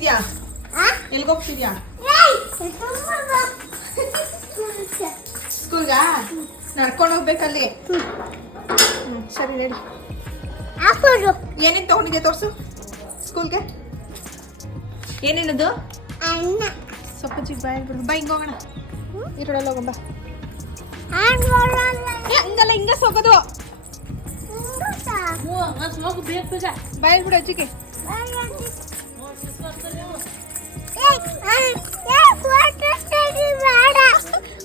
ಹೋಗ್ತಿದ್ಯಾ? ಎಲ್ಲಿಗೆ ಹೋಗ್ತಿದ್ಯಾ? ಸ್ಕೂಲ್ಗ ನಡ್ಕೊಂಡು ಹೋಗ್ಬೇಕಲ್ಲಿ. ಸರಿ ಹೇಳಿ. ಏನೇನು ತಗೊಂಡಿದ್ಯಾ ತೋರ್ಸು ಸ್ಕೂಲ್ಗೆ. ಏನೇನದು? ಸ್ವಲ್ಪ ಚಿಕ್ಕ ಬಾಯ್ ಬಿಡು. ಬಾ ಹಿಂಗೆ ಹೋಗೋಣ. ಈ ರೋಡಲ್ಲಿ ಹೋಗೋಣ. ಹಂಗಲ್ಲ ಹಿಂಗೆ ಹೋಗೋದು. ಬಾಯ್ ಬಿಡು ಅಜ್ಜಿಗೆ.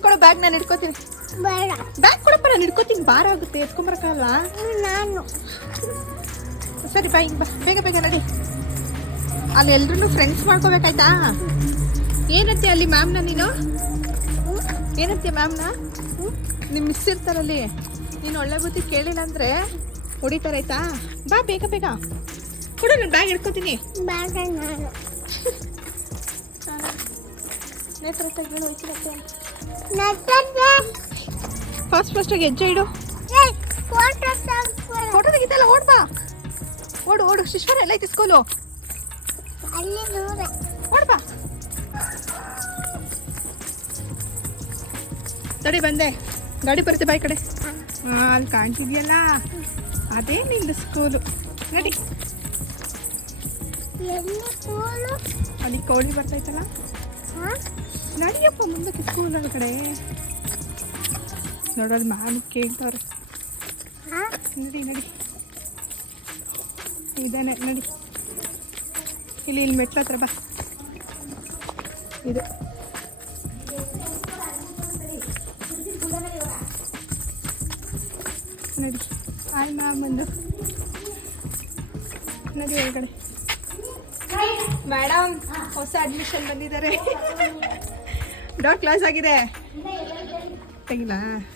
ಕೊಡು ಬ್ಯಾಗ್, ನಾನು ಹಿಡ್ಕೋತೀನಿ. ಬ್ಯಾಗ್ ಕೊಡಪ್ಪ, ನಾನು ಹಿಡ್ಕೋತೀನಿ. ಭಾರ ಆಗುತ್ತೆ, ಎತ್ಕೊಂಬರಕ್ಕಲ್ಲ ನಾನು. ಸರಿ ಬಾ, ಹಿಂಗೆ ಬಾ, ಬೇಗ ಬೇಗ ನಡಿ. ಅಲ್ಲಿ ಎಲ್ರೂ ಫ್ರೆಂಡ್ಸ್ ಮಾಡ್ಕೋಬೇಕಾಯ್ತಾ? ಏನಂತೆ ಅಲ್ಲಿ ಮ್ಯಾಮ್ನ ನೀನು? ಏನಂತೆ ಮ್ಯಾಮ್ನ? ನಿಮ್ಮ ಮಿಸ್ ಇರ್ತಾರಲ್ಲಿ, ನೀನು ಒಳ್ಳೆ ಬುದ್ಧಿ ಕೇಳಿಲ್ಲ ಅಂದರೆ ಹೊಡಿತಾರಾಯ್ತಾ? ಬಾ ಬೇಗ ಬೇಗ ಕೊಡು, ನಾನು ಬ್ಯಾಗ್ ಹಿಡ್ಕೋತೀನಿ. ಫಾಸ್ಟಾಗಿ ಹೆಜ್ಜೆ ಇಡು. ಫೋಟೋ ತೆಗಿತಲ್ಲ, ಓಡ್ ಬಾ. ಓಡು ಶಿಶ್ವರ ಎಲ್ಲ ಐತಿ ಸ್ಕೂಲು. ಓಡ್ ಬಾ. ತಡಿ ಬಂದೆ, ಗಾಡಿ ಬರುತ್ತೆ ಬಾಯ್ ಕಡೆ. ಅಲ್ಲಿ ಕಾಣ್ತಿದ್ಯಲ್ಲ, ಅದೇ ನಿಂದು ಸ್ಕೂಲು. ನಡಿ. ಅಲ್ಲಿ ಕೋಳಿ ಬರ್ತೈತಲ್ಲ, ನಡಿಯಪ್ಪ ಮುಂದಕ್ಕೆ ಸ್ಕೂಲ್ ಒಳಗಡೆ. ನೋಡೋದು ಮ್ಯಾಮ್ ಕೇಳ್ತವ್ರೆ. ನಡಿ ನಡಿ, ಇದಾನೆ ನಡಿ. ಇಲ್ಲಿ ಮೆಟ್ಲ ಹತ್ರ ಬಾ. ಇದು ನಡಿ. ಆಯ್ ಮ್ಯಾಮ್ ಬಂದು ನಡಿ ಒಳಗಡೆ. ಮೇಡಮ್ ಹೊಸ ಅಡ್ಮಿಷನ್ ಬಂದಿದ್ದಾರೆ. ಡಾಕ್ ಕ್ಲಾಸ್ ಆಗಿದೆ. ತೆಗಿಲ್ಲ,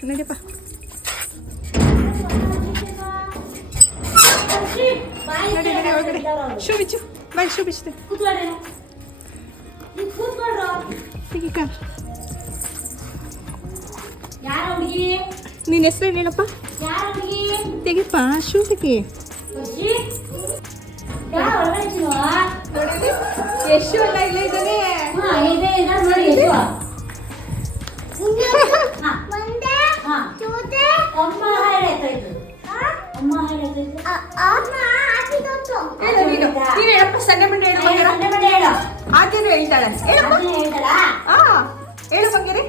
ನಡಿಯಪ್ಪ. ನಡಿ ನಡಿ ಒಳಗಡೆ. ಶೂ ಬಿಚ್ಚು, ಬಾಯ್ ಶೂ ಬಿಚ್ಚು. ತೆಗಿಕ. ನಿನ್ನ ಹೆಸರೇನು ಹೇಳಪ್ಪ? ತೆಗಿಪ್ಪ, ಶೂ ತೆಗಿ. ಎಷ್ಟು ಅಲ್ಲ ಇಲ್ಲ ಇದ್ದಾನೆ. ಸಂಡೆ ಮಂಡೆ ಹೇಳು. ಆದ್ಯನು ಹೇಳ್ತಾಳೆ. ಹೇಳು ಬಂಗೇರಿ.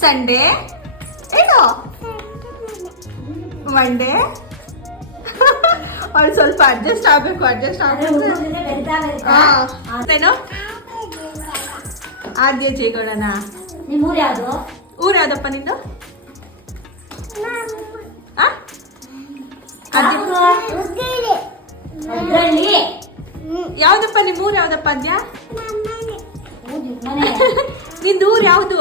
ಸಂಡೇ ಹೇಳು. ಮಂಡೇ. ಅವ್ರು ಸ್ವಲ್ಪ ಅಡ್ಜಸ್ಟ್ ಆಗ್ಬೇಕು. ಏನು ಆದ್ಯ ಜೇಗೌಡನ. ನಿಮ್ಮ ಊರು ಯಾವುದು? ಊರು ಯಾವ್ದಪ್ಪ ನಿಂದು? ಯಾವ್ದಪ್ಪ ನಿಮ್ಮ ಊರು ಯಾವ್ದಪ್ಪ ಅದ್ಯ? ನಿಂದು ಊರು ಯಾವುದು?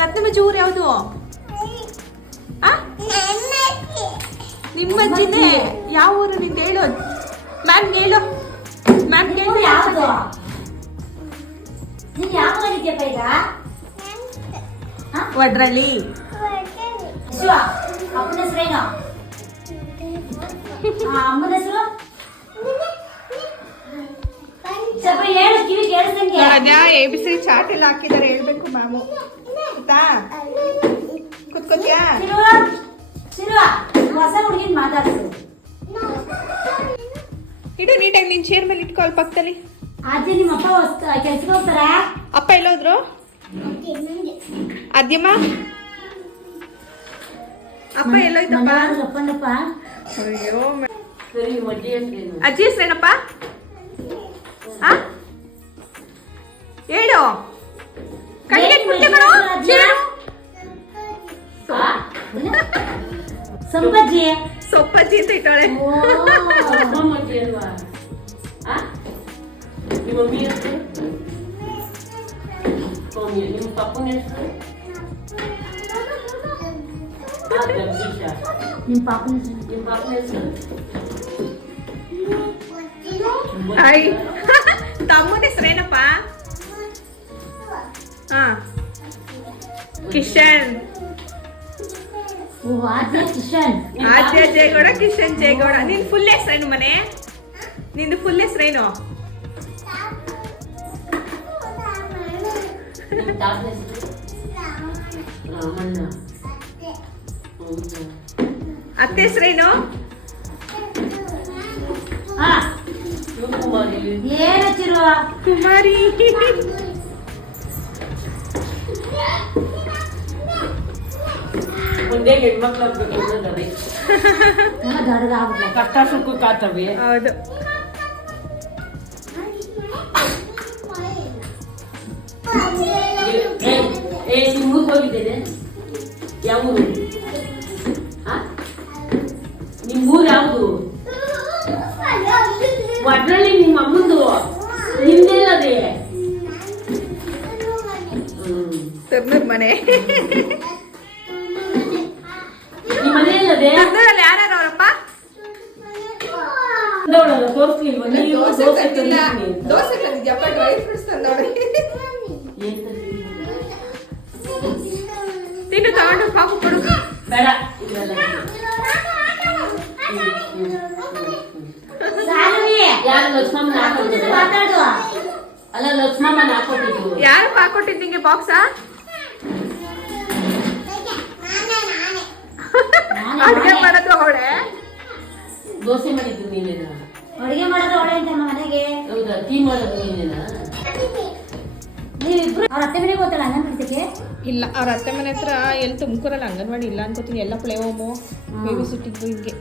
ರತ್ನಮಂಜಿ ಊರು ಯಾವುದು? ನಿಮ್ಮಜ್ಜಿನೇ. ಯಾವ ಊರು ನಿಂದು ಹೇಳು. ಮ್ಯಾಮ್ಗೆ ಹೇಳು. ಯಾವುದು? ನೀನು ಯಾವ ಊರಿದ್ಯಪ್ಪ ಈಗ? ವಡ್ರಳ್ಳಿ. ಅಪ್ಪನ ಹೆಸರೇನು? ಅಮ್ಮನ ಹೆಸರು? ಸ್ವಲ್ಪ ಹೇಳು, ಕಿವಿ ಕೇಳಿಸಂಗೆ. ಅದ್ಯಾ ABC ಚಾಟ್ ಎಲ್ಲ ಹಾಕಿದ್ದಾರೆ, ಹೇಳ್ಬೇಕು ಮ್ಯಾಮು. ಆಯ್ತಾ? ಕುತ್ಕೋತ್ಯಾ? ಹೊಸ ಹುಡುಗಿನ ಮಾತಾಡ್ಸು. ಇಡು ನೀಟಾಗಿ. ನಿನ್ ಚೇರ್ ಮೇಲೆ ಇಟ್ಕೊ, ಅಲ್ಲಿ ಪಕ್ಕದಲ್ಲಿ. ಆದ್ಯ ನಿಮ್ಮ ಅಪ್ಪ ಕೆಲ್ಸಕ್ಕೆ ಹೋಗ್ತಾರ? ಅಪ್ಪ ಎಲ್ಲೋದ್ರು? ಅದ್ಯಮ್ಮ ಅಪ್ಪ ಎಲ್ಲೋಯ್ತಪ್ಪ? ಅಯ್ಯೋ, ಅಜ್ಜಿ ಹೆಸ್ರೇನಪ್ಪ? ಹೇಳು. ಸೊಪ್ಪಜ್ಜಿ ಅಂತ ಇಟ್ಟವಳೆ. ತಮ್ಮನ ಹೆಸರೇನಪ್ಪ? ಕಿಶನ್. ಆದ್ಯ ಜೇಗೌಡ, ಕಿಶನ್ ಜೇಗೌಡ. ನಿನ್ ಫುಲ್ ಹೆಸರೇನು ಮನೆ? ನಿಂದು ಫುಲ್ ಹೆಸರೇನು? ಅತ್ತೆ ಹೆಸರೇನು? ಏನು ಚಿರು? ಕುಮಾರಿ. ಮುಂದೆ ಹೆಣ್ಮಕ್ಳು ಆಗ್ಬೇಕು ಅನ್ನೋದರಿ. ಕಷ್ಟ ಸುಖ ಕಾತವೆ. ಹೌದು. ನಿಮ್ಗೆ ಹೋಗಿದ್ದೇನೆ. ಯಾವ ಊರು? ನಿಮ್ಮೂರು ಯಾವುದು? ಒಟ್ನಲ್ಲಿ ನಿಮ್ಮ ಅಮ್ಮಂದು ನಿಮ್ದೆಲ್ಲದೆ ತರ್ನೂರ್ ಮನೆ. ನಿಮ್ಮ ಮನೆ ಎಲ್ಲದೆ? ತರ್ನೂರಲ್ಲಿ ಯಾರ್ಯಾರು ಅವರಪ್ಪ? ತೋರಿಸ್ಲಿಲ್ವ? ದೋಸೆ ತಂದಿದ್ಯಪ್ಪ, ಡ್ರೈ ಫ್ರೂಟ್ಸ್ ತಂದವ್ರೆ. ತಿನ್ನು, ತಗೊಂಡು ಪಾಪು ಕೊಡು. ಬೇಡ. ಯಾರು ಲಕ್ಷ್ಮಮ್ಮನ ಹಾಕೊಟ್ಟಿದ್ದು? ಅಲ್ಲ, ಲಕ್ಷ್ಮಮ್ಮನ ಹಾಕೊಟ್ಟಿದ್ದು ಯಾರು ಹಾಕೊಟ್ಟಿದ್ದು ನಿಂಗೆ ಬಾಕ್ಸಾ? ಅಡುಗೆ ಮಾಡೋದು ಅವಳೆ. ದೋಸೆ ಮಾಡಿದ್ದು ನೀನೇನ? ಅಡುಗೆ ಮಾಡೋದು ಅವಳೆ ಅಂತ ಮನೆಗೆ. ಹೌದಾ? ಟೀ ಮಾಡೋದು ನೀನೇನ? ನೀವಿಬ್ರು ಅವ್ರ ಅತ್ತೆ ಮನೆಗೆ ಹೋಗ್ತಾಳ ಅಂಗನವಾಡಿಗೆ? ಇಲ್ಲ, ಅವ್ರ ಅತ್ತೆ ಮನೆ ಹತ್ರ ಎಲ್ಲಿ ತುಮಕೂರಲ್ಲಿ ಅಂಗನವಾಡಿ ಇಲ್ಲ ಅನ್ಕೋತೀನಿ. ಎಲ್ಲ ಪ್ಲೇ ಹೋಮು, ಬೇಬಿ ಸಿಟ್ಟಿಂಗು ಹಿಂಗೆ.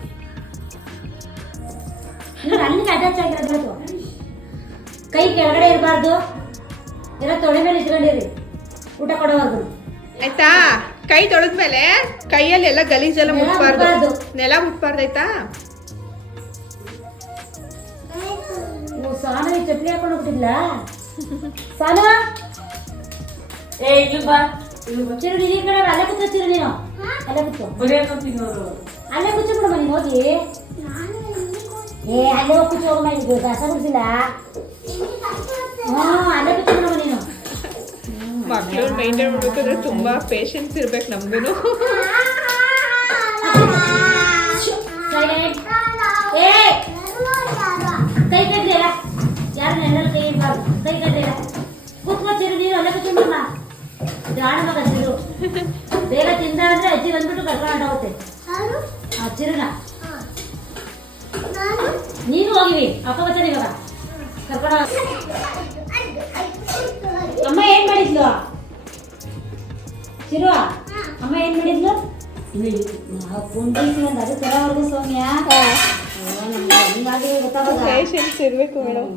ಅಲ್ಲಿಗೆ ಅಟ್ಯಾಚ್ ಆಗಿರೋದು. ಕೈ ಕೆಳಗಡೆ ಇರಬಾರ್ದು, ಎಲ್ಲ ತೊಡೆ ಮೇಲೆ ಇಟ್ಕೊಂಡಿರಿ ಊಟ ಕೊಡೋವರೆಗೂ. ಆಯ್ತಾ? ಕೈ ತೊಳೆದ್ಮೇಲೆ ಕೈಯಲ್ಲಿ ಎಲ್ಲ ಗಲೀಜೆಲ್ಲ ಮುಟ್ಬಾರ್ದು, ನೆಲ ಮುಟ್ಬಾರ್ದು. ಆಯ್ತಾ? ಸಾನು ಈ ಚಪ್ಪಲಿ ಹಾಕೊಂಡು ಹೋಗ್ತಿದ್ಲ? ಸಾನು ಚಿರು ನೀನು ಈ ಕಡೆ ಅಲ್ಲೇ ಕೂತು. ಚಿರು ನೀನು ಅಲ್ಲೇ ಕೂತು, ಅಲ್ಲೇ ಕೂತ್ಬಿಡಮ್ಮ. ನೀನು ಹೋಗಿ ಅಲ್ಲೇ ಹೋಗಿ ಕೂತು ಹೋಗಮ್ಮ. ಈಗ ಕಸ ಬಿಡ್ಸಿಲ್ಲ. ಅಲ್ಲೇ ಕೂತ್ಬಿಡಮ್ಮ ನೀನು. ಮಕ್ಕಳು ಮೈಂಟೈನ್ ಮಾಡ್ಬೇಕಾದ್ರೆ ತುಂಬಾ ಪೇಷನ್ಸ್ ಇರ್ಬೇಕು ನಮ್ಗೂನು. ಕೈ ಕಟ್ಟಿಲ್ಲ ಯಾರು ಎಲ್ಲರೂ ಕೈ ಇರ್ಬಾರ್ದು. ಕೈ ಕಟ್ಟಿಲ್ಲ ಕೂತ್ಕೊಚ್ಚಿರು. ನೀರು ಅಲ್ಲೇ ಕೂತ್ಕೊಂಡಮ್ಮ. ಜಾಣ ಮಗ ಚಿರು. ಬೇಗ ತಿಂದ ಅಂದ್ರೆ ಅಜ್ಜಿ ಬಂದ್ಬಿಟ್ಟು ಕರ್ಕೊಂಡು ಹೋಗುತ್ತೆ ಆ ಚಿರುನ. ನೀನು ಹೋಗಿವಿ ಅಪ್ಪ ಬರ್ತಾರೆ ಇವಾಗ ಕರ್ಕೊಂಡು. ಅಮ್ಮ ಏನ್ ಮಾಡಿದ್ಲು ಚಿರು? ಅಮ್ಮ ಏನ್ ಮಾಡಿದ್ಲು? ಕುಂಡಿಸಿ ಒಂದು ಅದು ತರೋವರೆಗೂ ಸೌಮ್ಯ ಗೊತ್ತಾಗ ಪೇಷನ್ಸ್ ಇರ್ಬೇಕು ಮೇಡಮ್.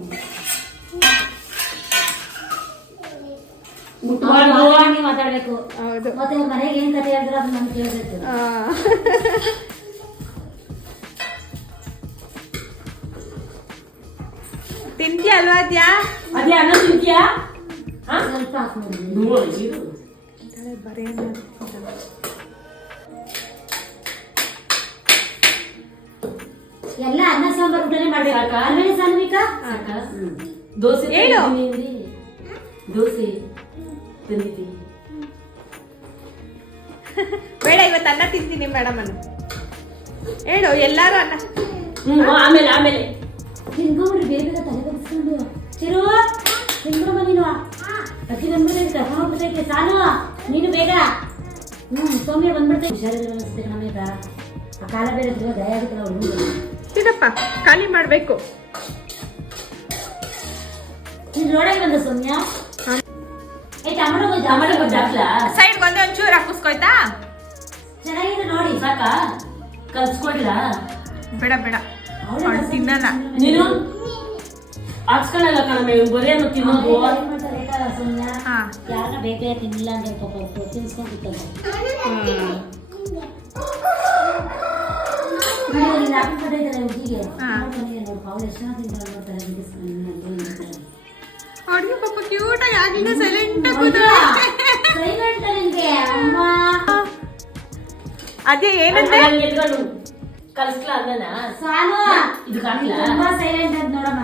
ಮಾತಾಡ್ಬೇಕು. ಹೌದು. ಮತ್ತೆ ಅವ್ರ ಮನೆಗೆ ಏನ್ ಕಥೆ ಹೇಳಿದ್ರೆ ಅದು ನಮ್ಗೆ ಕೇಳ್ಬೇಕು. ತಿಂತೀಯ ಅಲ್ವಾ? ಅದ್ಯಾ ಅದೇ ಅನ್ನ ತಿಂತೀಯಾ? ಸ್ವಲ್ಪ ಹಾಕ್ಬೋದು. ಎಲ್ಲ ಅನ್ನ ಸಾಂಬಾರ್ ಊಟನೇ ಮಾಡ್ಬೇಕಾ? ಅಲ್ವೇನೆ ಸಾನ್ವಿಕಾ? ದೋಸೆ ಹೇಳು. ದೋಸೆ ತಂದಿದ್ದೀನಿ. ಬೇಡ, ಇವತ್ತು ಅನ್ನ ತಿಂತೀನಿ ಮೇಡಮ್ ಅನ್ನು ಹೇಳು. ಎಲ್ಲಾರು ಅನ್ನ. ಆಮೇಲೆ ಆಮೇಲೆ ತಿನ್ಕೊಂಡ್ರಿ ಬೇಗ ತಲೆ ಬಗ್ಸ್ಕೊಂಡು. ಚಿರು ತಿನ್ಬಿಡಮ್ಮ ನೀನು. ಅಜ್ಜಿ ಬಂದ್ಬಿಟ್ಟೈತೆ ಕರ್ಕೊಂಡು ಹೋಗ್ಬಿಟ್ಟೈತೆ. ಸಾನು ನೀನು ಬೇಗ. ಸೌಮ್ಯ ಬಂದ್ಬಿಡ್ತೈತೆ. ಹುಷಾರಿಲ್ಲ ಅನಿಸ್ತೈತೆ ನಮಗ. ಆ ಕಾಲ ಬೇರೆ ದಯ ಆಗುತ್ತಲ್ಲ ಅವ್ರು. ತಿನ್ನಪ್ಪ, ಖಾಲಿ ಮಾಡ್ಬೇಕು. ನೀನು ರೋಡಾಗಿ ಬಂದ ಸೌಮ್ಯ. ಟೊಮೆಟೊ ಗೊಜ್ಜು ಹಾಕ್ಲಾ? ಸೈಡ್ ಬಂದು ಒಂಚೂರು ಹಾಕಿಸ್ಕೊಯ್ತಾ? ಚೆನ್ನಾಗಿದೆ ನೋಡಿ. ಸಾಕಾ? ಕಲ್ಸ್ಕೊಡ್ಲಾ? ಬೇಡ ಬೇಡ, ಅವ್ಳು ತಿನ್ನಲ್ಲ. ನೀನು ಹಾಕ್ಸ್ಕೊಳ್ಳಲ್ಲ ಕಣಮೆ, ಬರೇನು ತಿನ್ನೋದು. ಸೌಮ್ಯ ಹಾ, ಯಾರನ್ನ ಬೇಗ ತಿನ್ನಿಲ್ಲ ಅಂದ್ರೆ ಪಾಪ ತಿನ್ಸ್ಕೊಂಡ್ಬಿಟ್ಟಲ್ಲ. ಹುಡುಗಿಗೆ ಅವ್ಳು ಎಷ್ಟು ಜನ ತಿಂತಾರೆ ನೋಡ್ತಾರೆ. ಅವ್ರಿಗೆ ಪಾಪ ಕ್ಯೂಟ್ ಆಗಿ ಆಗಿಂದ ಸೈಲೆಂಟ್ ಅದೇ ಏನಂತೆ ಕಲ್ಸ್ಲಾ ಅದನ್ನ? ಸಾನು ಇದು ಕಾಣ್ಲಾ? ತುಂಬಾ ಸೈಲೆಂಟ್ ಅಂತ ನೋಡಮ್ಮ.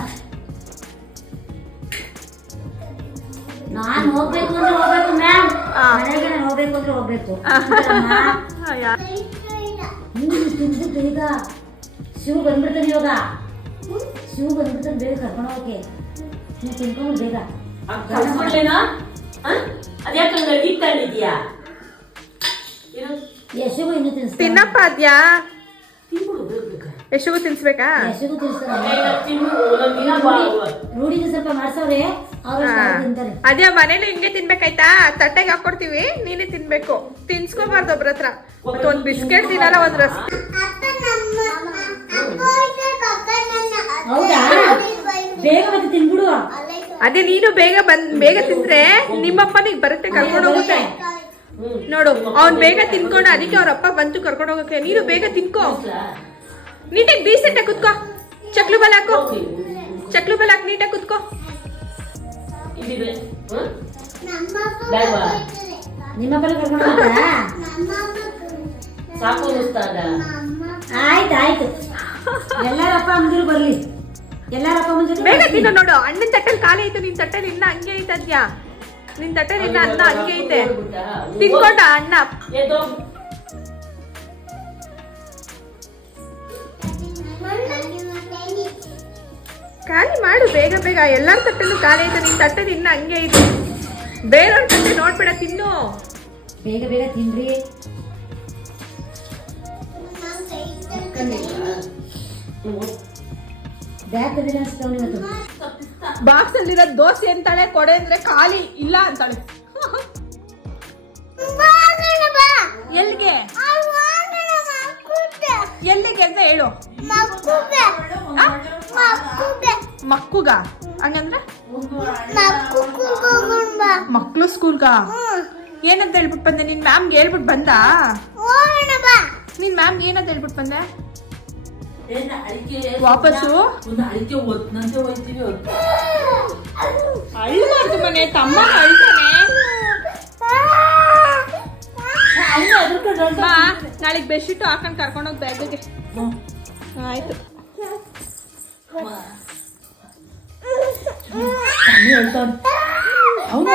ನಾನ್ ಹೋಗ್ಬೇಕು ಅಂದ್ರೆ ಹೋಗ್ಬೇಕು ಮ್ಯಾಮ್. ಮನೆಗೆ ನಾನು ಹೋಗ್ಬೇಕು ಅಂದ್ರೆ ಹೋಗ್ಬೇಕು. ತಿಂದ್ಬಿಟ್ಟು ಈಗ ಶಿವ ಬಂದ್ಬಿಡ್ತಾನೆ ಇವಾಗ. ಶಿವ ಬಂದ್ಬಿಡ್ತಾನೆ, ಬೇಗ ಕರ್ಕೊಂಡು ಹೋಗಕ್ಕೆ. ನೀವು ತಿನ್ಕೊಂಡು ಬೇಗ. ಕಳ್ಸ್ಕೊಡ್ಲೇನಾ? ಅದ್ಯಾಕೆ ಹಂಗಾಗಿ ತಂದಿದ್ಯಾ? ಯಶಗೂ ಇನ್ನೂ ತಿನ್ಸ್ತಾರೆ. ತಿನ್ನಪ್ಪ ಅದ್ಯಾ ತಿನ್ಬಿಡು ಬೇಗ. ಯಶಗೂ ತಿನ್ಸ್ಬೇಕಾ? ಯಶಗೂ ತಿನ್ಸ್ತಾರೆ. ರೂಢಿಗೆ ಸ್ವಲ್ಪ ಮಾಡ್ಸವ್ರೆ, ಅವ್ರು ತಿಂತಾರೆ. ಅದ್ಯಾ ಮನೇಲಿ ಹಿಂಗೆ ತಿನ್ಬೇಕಾಯ್ತಾ? ತಟ್ಟೆಗೆ ಹಾಕೊಡ್ತೀವಿ, ನೀನೇ ತಿನ್ಬೇಕು. ತಿನ್ಸ್ಕೋಬಾರ್ದು ಒಬ್ರ ಹತ್ರ. ಮತ್ತೆ ಒಂದ್ ಬಿಸ್ಕೆಟ್ ತಿನ್ನಲ್ಲ, ಒಂದ್ ರಸ್. ಹೌದಾ? ಬೇಗ ಮತ್ತೆ ತಿನ್ಬಿಡು. ಅದೇ ನೀನು ಬೇಗ ತಿಂದ್ರೆ ನಿಮ್ಮಪ್ಪನಿಗೆ ಬರುತ್ತೆ, ಕರ್ಕೊಂಡು ಹೋಗುತ್ತೆ. ನೋಡು, ಅವ್ನ್ ಬೇಗ ತಿನ್ಕೊಂಡು ಅದಕ್ಕೆ ಅವ್ರ ಅಪ್ಪ ಬಂತು ಕರ್ಕೊಂಡು ಹೋಗಕ್ಕೆ. ನೀನು ಬೇಗ ತಿನ್ಕೋ, ನೀಟಾಗಿ ಡೀಸೆಂಟ್ ಆಗಿ ಕುತ್ಕೋ. ಚಕ್ಲು ಬಲ್ ಹಾಕೋ, ಚಕ್ಲು ಬಲ್ ಹಾಕಿ ನೀಟಾಗಿ ಕುತ್ಕೋ. ನಿಮ್ಮಪ್ಪನ ಕರ್ಕೊಂಡು ಹೋಗ್ತಾ? ಸಾಕು ಅನ್ನಿಸ್ತಾದ. ಆಯ್ತು ಎಲ್ಲಾರ ಅಪ್ಪ ಅಮ್ಮಂದಿರು ಬರ್ಲಿ. ಎಲ್ಲಾರ ಅಪ್ಪ ಅಮ್ಮನ ಜೊತೆ ಬೇಗ ತಿನ್ನು. ನೋಡು, ಅಣ್ಣನ ತಟ್ಟೆಲಿ ಖಾಲಿ ಐತೆ, ನಿನ್ ತಟ್ಟೆಲಿ ಇನ್ನ ಹಂಗೆ ಐತೆ ಅದ್ಯಾ. ನಿನ್ ತಟ್ಟೆಲಿ ಇನ್ನ ಅನ್ನ ಹಂಗೆ ಐತೆ. ತಿನ್ಕೊಂಡ ಅಣ್ಣ ಖಾಲಿ ಮಾಡು ಬೇಗ ಬೇಗ. ಎಲ್ಲಾರ ತಟ್ಟೆಲು ಖಾಲಿ ಐತೆ, ನಿನ್ ತಟ್ಟೆಲಿ ಇನ್ನ ಹಂಗೆ ಐತೆ. ಬೇರೆಯವ್ರ ತಟ್ಟೆ ನೋಡ್ಬೇಡ, ತಿನ್ನು. ಬೇಗ ಬೇಗ ತಿನ್ರಿ. ಬ್ಯಾಗ್ ತಂದಿಲ್ಲ ಅನ್ಸ್ತಾವ್ ಇವತ್ತು. ಬಾಕ್ಸ್ ಅಲ್ಲಿರೋ ದೋಸೆ ಅಂತಾಳೆ, ಕೊಡೆ ಅಂದ್ರೆ ಖಾಲಿ ಇಲ್ಲ ಅಂತಾಳೆ. ಎಲ್ಲಿಗೆ ಎಲ್ಲಿಗೆ ಅಂತ ಹೇಳು. ಮಕ್ಕುಗ ಹಂಗಂದ್ರೆ ಮಕ್ಳು ಸ್ಕೂಲ್ಗ ಏನಂತ ಹೇಳ್ಬಿಟ್ಟು ಬಂದೆ? ನಿನ್ ಮ್ಯಾಮ್ಗೆ ಹೇಳ್ಬಿಟ್ಟು ಬಂದ? ನಿನ್ ಮ್ಯಾಮ್ಗೆ ಏನಂತ ಹೇಳ್ಬಿಟ್ಟು ಬಂದೆ ವಾಪಸ್ಸು? ಅಳ್ಬಾರ್ದು ಮನೆ, ತಮ್ಮ ಅಳ್ತಾನೆ. ಬಾ, ನಾಳೆಗೆ ಬೆಡ್ಶೀಟ್ ಹಾಕೊಂಡು ಕರ್ಕೊಂಡೋಗಿ ಬ್ಯಾಗಿಗೆ. ಆಯ್ತು. ಅವನು